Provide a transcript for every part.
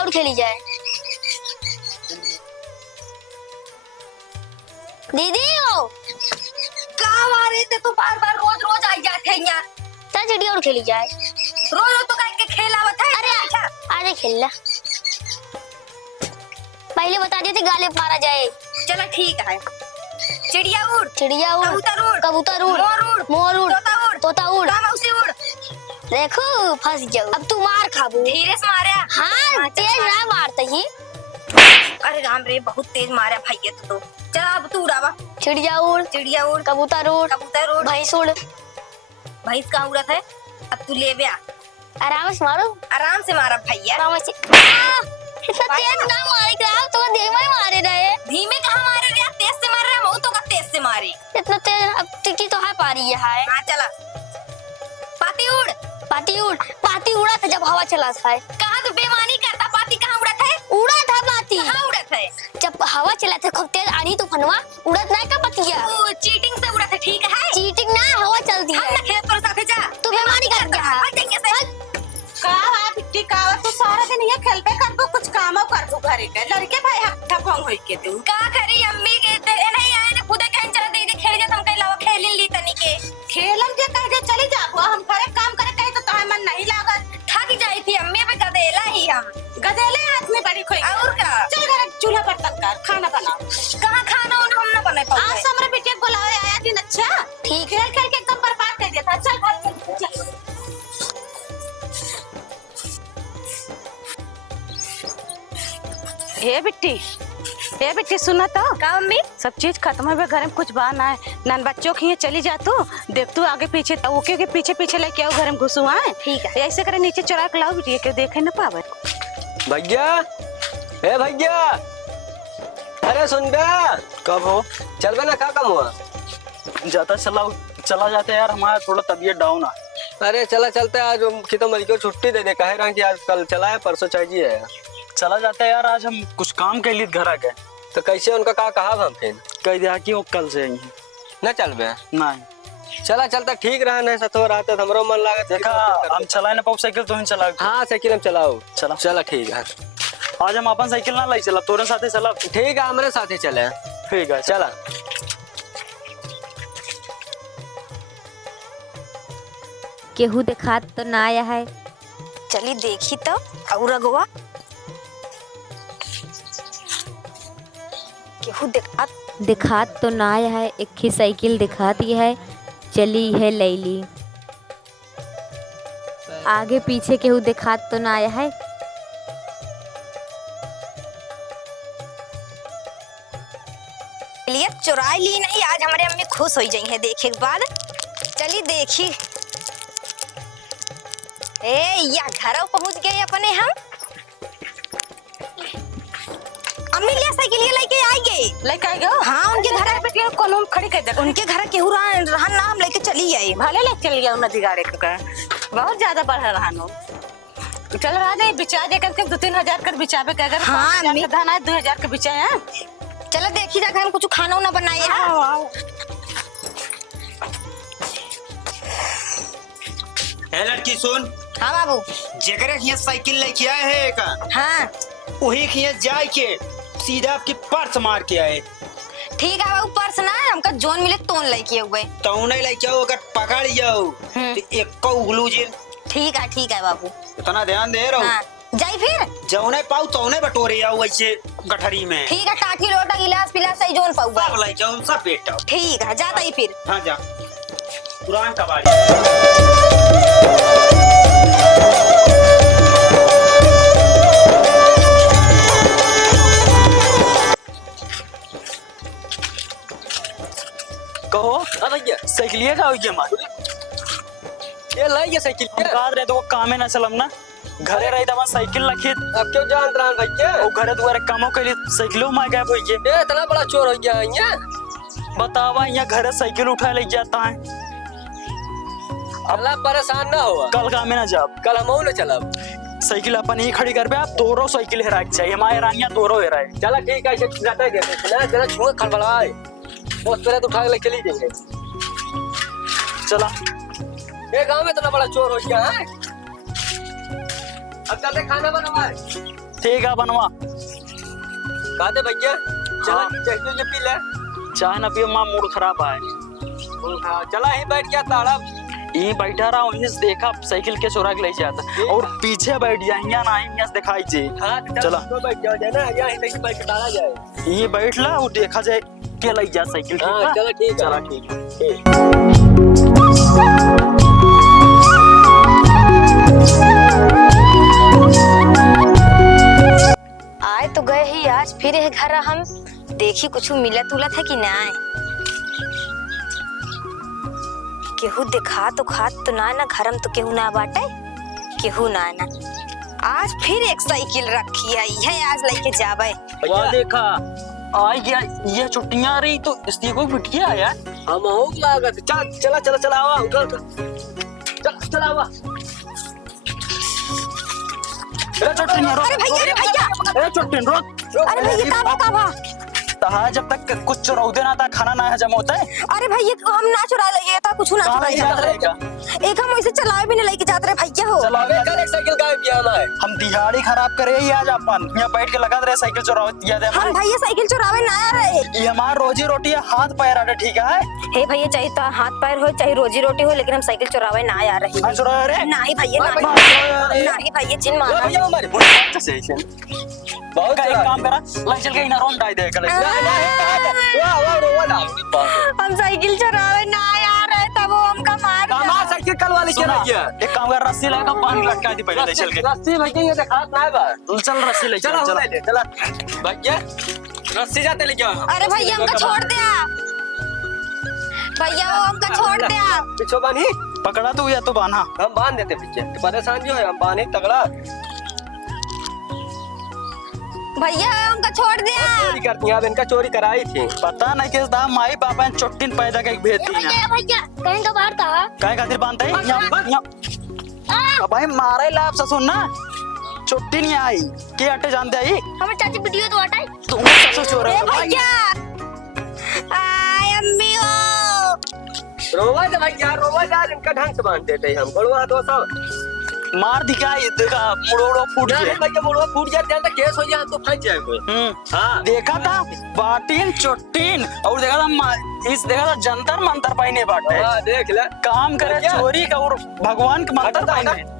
चिड़िया उड़ खेली जाए। दीदी हो कहाँ आ रहे थे तो बार बार रोज रोज आई जाते हैं यहाँ। चल चिड़िया उड़ खेली जाए। रोज रोज तो कहीं के खेलावत है। अरे आजे खेल ला, पहले बता देते गाले मारा जाए। चलो ठीक है। चिड़िया उड़, चिड़िया उड़, कबूतर उड़, कबूतर उड़, मोर उड़, मोर उड़, तोता उड़, तोता उड़, मौसी उड़। देखो फंस जाओ। अब तू मार खाबू। धीरे से मारे। हाँ तेज ना मारता ही। अरे राम रे बहुत तेज मारा भैया तो। चल अब तू उड़ावा। चिड़िया उड़, चिड़िया उड़, कबूतर उड़, कबूतर उड़, भैंस उड़। भैंस कहाँ उड़त है? अब तू ले बया। आराम से मारो, आराम से मारा भैया। आराम से। इतना तेज ना मारे कि आप तो धीमे ही मारे रहे। धीमे कहाँ मारे रे? तेज से मार रहा है, तो का तेज से मारे। इतना तेज अब टिकी तो है पा रही है। हाँ चला। पाती उड़, पाती उड़, पाती उड़ा था जब हवा चला था। कहाँ तू बेईमानी करता? पाती कहाँ उड़त है? उड़ा था पाती। कहाँ उड़त है? जब हवा चला था खूब तेज आनी तूफानवा उड़त नहीं का पतिया। तू चीटिंग से उड़त है ठीक है? चीटिंग ना हवा चलती हम है। ना खेत पर साथे जा। तू बेईमानी कर दिया है। हट जाएंगे से। बिट्टी कावा तू सारा दिन ये खेलते करबो कुछ कामो करबो घरे के लड़के भाई हफ्ता भंग होई के तू का करी अम्मी के ते नहीं आए ने खुदे कहीं चला दीदी खेल जा तुम कहीं लावा खेलिन ली तनी के। खेलम जे कह दे चली जाबो हम घरे काम करे कहीं तो तोहर मन नहीं लागत। थक जाई थी अम्मी पे गदेला ही हम। गदेले हाथ में बड़ी खोई और का? चल घरे चूल्हा पर तक कर खाना बनाओ। कहाँ खाना उन हम ना बना पाओ। आज हमरा बेटे को बुलावे आया दिन अच्छा ठीक खेल खेल के एकदम बर्बाद कर दिया था। चल घर चल। ए बिट्टी सुना तो का अम्मी? सब चीज खत्म है घर में कुछ बात है नन बच्चों की चली जा तू देख तू आगे पीछे ओके के पीछे पीछे लेके आओ घर में घुसू आए। ठीक है। ऐसे करे नीचे चढ़ा के लाओ बिटिया के देखे न पावे। भैया ए भैया अरे सुन बे। कब हो? चल बे ना का काम हुआ? चला जाते यार हमारा थोड़ा तबीयत डाउन है। अरे चलते आज खितो मल को छुट्टी दे दे कहे रहा कि आज कल चला है परसों चाहिए। चला जाते यार आज हम कुछ काम के लिए घर आ गए। तो कैसे उनका कहा हम फिर कह दिया कि वो कल से आएंगे। न चल बे नहीं चलता ठीक रहा नहीं सतो रहते हमरो मन लागत। देखा हम चला ना पाऊ साइकिल तो ही चला। हाँ साइकिल हम चलाओ। चला ठीक है। आज हम अपन साइकिल ना लाई चला तोरे साथे चला। ठीक है हमारे साथ ही चले। ठीक है चला। केहू देखात तो ना आया है। चली देखी तो और अगवा केहू दिखात तो ना आया है। एक ही साइकिल दिखाती है चली है लैली। आगे पीछे केहू दिखात तो ना आया है। लिए चुराई ली नहीं। आज हमारे अम्मी खुश हो जाएंगे देखे के बाद। चली देखी। ए या घर पहुंच गए अपने हम। अम्मी लिया साइकिल ये लेके आएंगे। लेके आ गयो। हाँ उनके घर बेटिया कोनो खड़ी कर दे। उनके घर केहू रहा नाम लेके चली आई। भले ले चल गया नदी गाड़े का बहुत ज्यादा बढ़ रहा नो। चल रहा नहीं बिचा दे करके 2-3 हजार कर बिचावे के अगर। हाँ, 5,000 का धान है 2,000 का बिचा है। चलो देखी जा घर में कुछ खाना उना बनाए है। ए लड़की सुन। हाँ बाबू। जेकरे हिया साइकिल लेके आए है एक हाँ वही हिया जाए के सीधा आपके पर्स मार के आए। ठीक है बाबू पर्स ना हमका जोन मिले तोन लेके हुए। तो नहीं लेके आओ अगर पकड़ जाओ तो एक को उगलू जेल। ठीक है बाबू। इतना ध्यान दे रहा हूँ। हाँ जाई फिर जौने पाऊ तौने बटोरे आओ ऐसे गठरी में। ठीक है टाटी लोटा गिलास पिलास सही जोन पाऊ सब ले जाओ सब बेटा। ठीक है जाता ही फिर। हाँ जा पुरान कबाड़ी। कहो भैया साइकिल जाओगे हमारे ये लाई ये साइकिल हम रहे तो कामे ना चलम ना घरे रही तो साइकिल रखी। अब क्यों जान रहा भैया? वो घरे तुम्हारे कामों के लिए साइकिलों में गए भैया। ये इतना बड़ा चोर हो गया यहाँ। बतावा यहाँ घरे साइकिल उठा ले जाता है। अल्लाह परेशान ना हुआ। कल कामे ना जाब। कल हम न चलब। साइकिल अपन ही खड़ी कर पे आप दोनों साइकिल हेरा के चाहिए हमारे रानिया दोनों हेरा है। चला ठीक है जाता है जरा छुआ खड़बड़ाए बस पहले तो उठा के चली जाएंगे। चला ये गांव में इतना बड़ा चोर हो गया है। अब चलते खाना बनवाए। ठीक है बनवा। कहा दे भैया चला हाँ। चाहिए ये पी ले। चाय ना पियो माँ, मूड खराब है। चला ही बैठ गया ताड़ा। यहीं बैठा रहा हूँ, यहीं से देखा साइकिल के चुरा के ले जाता और पीछे बैठ जाए, यहाँ ना यहाँ से दिखाई जे। हाँ चला बैठ जाओ जाना यहाँ नहीं बैठ के ताड़ा जाए। यहीं बैठ ला और देखा जाए के ले जा साइकिल। ठीक हाँ है? चलो ठीक है। चला ठीक है। आए तो गए ही आज फिर है घर हम देखी कुछ मिलत उलत है कि ना। केहू देखा तो खात तो ना घरम तो केहू ना बाटे केहू ना। आज फिर एक साइकिल रखी है यह आज लेके जावे। वहाँ देखा आ गया, ये छुट्टियां आ रही तो इसलिए कोई बिटिया आया। हम हो लागत चल चला चला चला आवा उधर चल चला आवा। अरे छुट्टियां रोक। अरे भैया अरे छुट्टियां रोक। अरे भैया काबा तहा जब तक कुछ चुराउदे ना था खाना ना हजम होता है। अरे भैया हम ना चुरा ले था कुछ ना कहाँ चुरा ले जाएगा? एक हम इसे चलाए भी नहीं लेके जाते रहे भैया हो। चला अबे कल एक साइकिल गायब किया हमारे। हम दिहाड़ी खराब करे ही आज अपन यहाँ बैठ के लगा रहे साइकिल चुरावतिया दे हम भैया साइकिल चुरावे ना आ रहे। ये हमार रोजी रोटी है, हाथ पैर आटे ठीक है। हे भैया चाहे तो हाथ पैर हो चाहे रोजी रोटी हो लेकिन हम साइकिल चुरावे ना आ रही। हाँ चुरा रहे नहीं भैया हाँ, नहीं भैया जिन वो मारा। भैया हमारे बहुत का एक काम करा लाई चल के इना रोन डाई दे कल। हम साइकिल चुरावे ना आ रहे तब वो हमका मार हमारा साइकिल कल वाली क्या सुना, भैया। एक काम कर रस्सी लगा बांध लटका दी पहले ले चल के। रस्सी भैया ये देखा ना है बात। चल रस्सी ले चला चल चला भैया रस्सी जाते लेके आओ। अरे भैया हमका छोड़ दिया भैया वो हमका छोड़ दिया। पीछे बानी पकड़ा तू या तो बांधा। हम बांध देते पीछे परेशान जो है हम बांधे तगड़ा। भैया हमका छोड़ दिया। चोरी करती हैं अब इनका चोरी कराई थी। पता नहीं किस दाम माई पापा ने चोटिन पैदा के भेज दी भैया भैया कहीं तो बाहर था। काय खातिर बांधते हैं यहाँ भाई मारे लाभ ससुर ना चोटी नहीं आई के अटे जानते आई हमें चाची वीडियो तो हटाई। तुम ससुर चोर ए है भैया आय अम्मी हो। रोवा जा भैया रोवा जा इनका ढंग से बांध देते हैं हम बड़वा तो सब मार दिखाई देखा मुड़ोड़ो फूट नहीं गया। भैया मुड़वा फूट जाते हैं तो केस हो जाए तो फंस जाए कोई। हाँ देखा था बाटीन चोटीन और देखा था इस देखा था जंतर मंतर पाइने बाटे हाँ देख ले काम करे क्या? चोरी का और भगवान के मंत्र हटा, हटा। पाइने।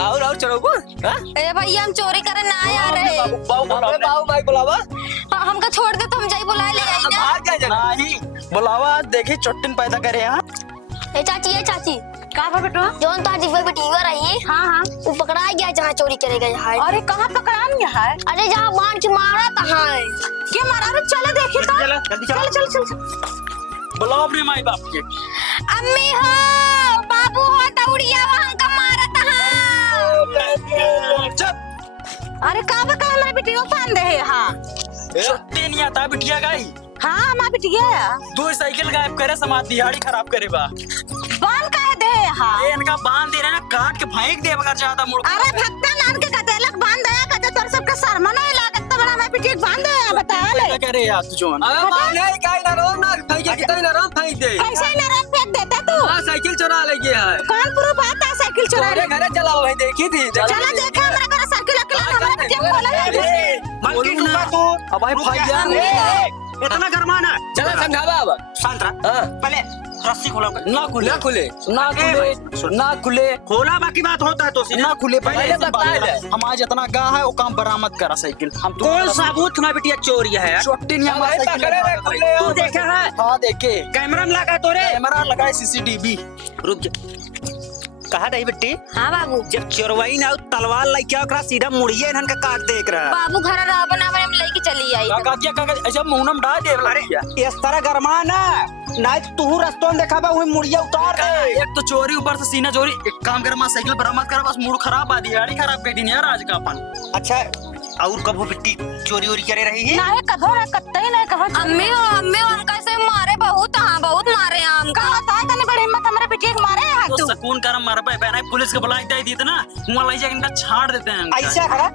और चढ़ोगो ए भैया हम चोरी करे ना आ रहे। बाबू माइक बुलावा हमका छोड़ दे तो हम जाई बुला ले आई ना। भाग जाए जना। नहीं बुलावा आज देखी चोटिन पैदा करे यहाँ। ए चाची का भा बेटो। जोन तो जीवा बेटीवा रही हाँ वो पकड़ा गया जहाँ चोरी करे गए है। अरे कहाँ पकड़ाम यहाँ है। अरे जहाँ बांध के मारा तहाँ है। के मारा रे चलो देखी तो। चल बुलाओ अपने माई बाप के। अम्मी हो बाबू हो दौड़िया वहाँ का मारा तहाँ। अरे का बका हमारे बिटिया बांध दे यहाँ। चोटी नहीं आता बिटिया गाई हाँ हमारा बिटिया दो साइकिल गायब करे समाज दिहाड़ी खराब करे बा। बांध का दे यहाँ। ये इनका बांध दे रहे ना काट के फेंक दे अगर ज्यादा मुड़। अरे भक्ता नान के कतेलक बांध दया कते तोर सबके शर्म नहीं लागत तो बड़ा मैं बिटिया बांध दया बता ले। क्या करे यार तू जोन। अरे बांधे काई ना रो ना फेंके कितनी ना रो फेंक दे। ऐसे ही नरम फेंक देता तू। हाँ साइकिल चुरा ले गया है। कौन प्रूफ आता साइकिल चुरा अरे ले। घरे चलाओ भाई देखी थी। चला देखा हमारा घर साइकिल अकेला हमारा बिटिया खोला है। बोलू ना तू अब भाई भैया इतना गरमाना चला समझावा अब। शांत रह। हाँ पहले रस्सी खोलो ना खुले ना खुले खोला बाकी बात होता है तो ना खुले पहले पहले ऐसी बात बताए करा। ले। हम आज इतना गा है वो काम बरामद करा साइकिल हम कौन सबूत तुम्हारी बिटिया चोरी है? चोटी नहीं हमारा भाई साइकिल पकड़े रे खुले तू देखा है? हाँ देखे कैमरा में लगा तो रे। कैमरा लगाए सीसीटीवी। रुक जा। कहा रही बेटी हाँ बाबू जब चोरवाई ना तलवार लेके ओकरा सीधा मुड़िए इन्हन के काट देख रहा। बाबू घर रहा बना में लेके चली आई। काका क्या काका ऐसा मुंहनम डाल दे अरे इस तरह गरमा ना ना तू रस्तों में देखा बा वही मुड़िया उतार दे। एक तो चोरी ऊपर से सीना चोरी। एक काम कर मां साइकिल बरामद कर बस मूड खराब आ दिहाड़ी खराब कर दी यार आज का अपन। अच्छा और कब वो बिट्टी चोरी वोरी करे रही है? ना कभो ना कत्ते ही नहीं कहो। अम्मी हो हम कैसे मारे बहुत हाँ बहुत मारे हम का होता है तने बड़ी हिम्मत हमारे बेटे के मारे हाथ तो तू। सुकून कर मर पे बहना पुलिस के बुलाई दे दी ना वहां लाई जाके इनका छाड़ देते हैं इनका। ऐसा खड़ा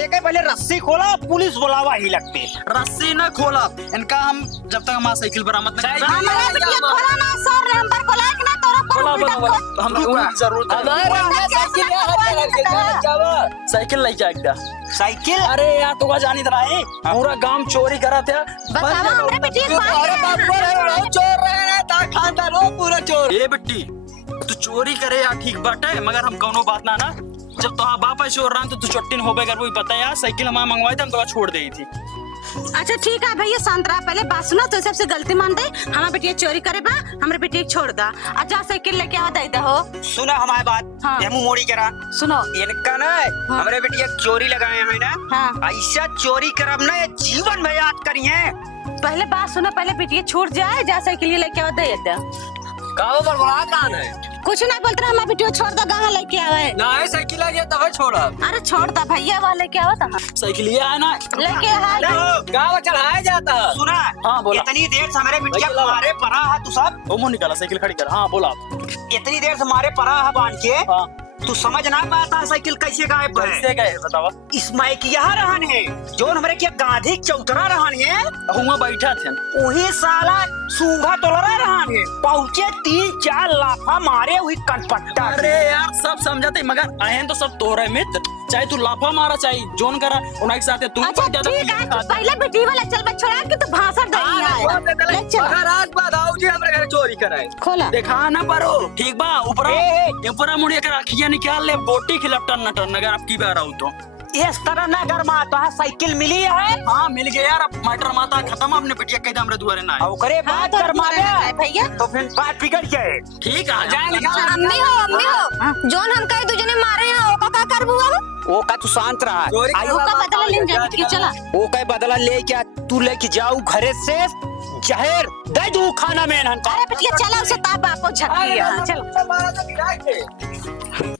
एक ही पहले रस्सी खोला पुलिस बुलावा ही लगते। रस्सी न खोला इनका हम जब तक हमारा साइकिल बरामद न हमारा बेटे खोला ना सर नंबर खोला कि ना तोरा पर हम जरूरत साइकिल लेके आ गया। साइकिल अरे यार तो जानी तरह है पूरा गांव चोरी करा था। बतावा हमरे बेटी एक बात चोर रहे ता खानदान हो पूरा चोर। ए बेटी तू चोरी करे या ठीक बाटे मगर हम कौनो बात ना जब तो बापा चोर रहा तो तू चट्टिन हो बेगर वही पता यार साइकिल हमारा मंगवाई थी हम तो छोड़ दी थी। अच्छा ठीक है भैया शांत रहा, पहले बात सुनो तो सबसे गलती मान दे, हमारे बेटी चोरी करे बा हमरे बेटी छोड़ दा आ जा साइकिल लेके आ दे हो। सुना हमारी बात। हाँ। ये मुंह मोड़ी करा सुनो इनका ना हमारे बेटिया चोरी लगाए हैं ना। हाँ। ऐसा चोरी करब ना ये जीवन में याद करिए। पहले बात सुनो, पहले बेटी छूट जाए जा साइकिल लेके आ दे गाँव पर बड़ा कान है कुछ नहीं बोलते हमारे बेटी छोड़ दा गाँव लेके आवे ना है साइकिल आ गया तब छोड़ा। अरे छोड़ दा भैया वाले लेके आवा था साइकिल ये है ना लेके आ गाँव चढ़ाया जाता है। सुना हाँ, बोला। इतनी देर से हमारे बिटिया तुम्हारे परा है तू सब वो मुंह निकाला साइकिल खड़ी कर। हाँ बोला इतनी देर से हमारे परा है बांध के हाँ तू समझ ना पाता साइकिल कैसे गायब है। कैसे गए बतावा। इसमाई की यहाँ रहन है जो हमारे क्या गांधी चौतरा रहन है हुआ बैठा थे वही साला सूंघा तोलरा रहन है पहुंचे 3-4 लाफा मारे हुई कनपट्टा। अरे यार सब समझते मगर आयन तो सब तोरे मित्र चाहे तू लाफा मारा चाहे जोन करा उनके साथ तू अच्छा ठीक है पहले बेटी वाला चल बस छोड़ा के तो भाषण दे ले चल मगर आज बाद आओ जी हमारे घर चोरी कराए। खोला देखा ना पारो ठीक बा ऊपर मुड़िया कर रखिया निकाल ले बोटी खिलाफ टन टन अगर आपकी बार आऊ तो इस तरह ना घर माता है साइकिल मिली है। हाँ मिल गया यार अब मटर माता खत्म अपने पिटिया के हमरे दुआरे ना और करे बात कर मारे भैया तो फिर बात बिगड़ जाए। ठीक है जाए अम्मी हो जोन हम कहे तुझे मारे हैं ओका का करबू हम वो का तू शांत रहा आयु का बदला लेने जा बेटी चला वो का बदला ले क्या तू लेके जाऊ घरे से जहर दे दू खाना में अरे बेटिया चला उसे ताप आपको झक चलो हमारा तो गिराए थे।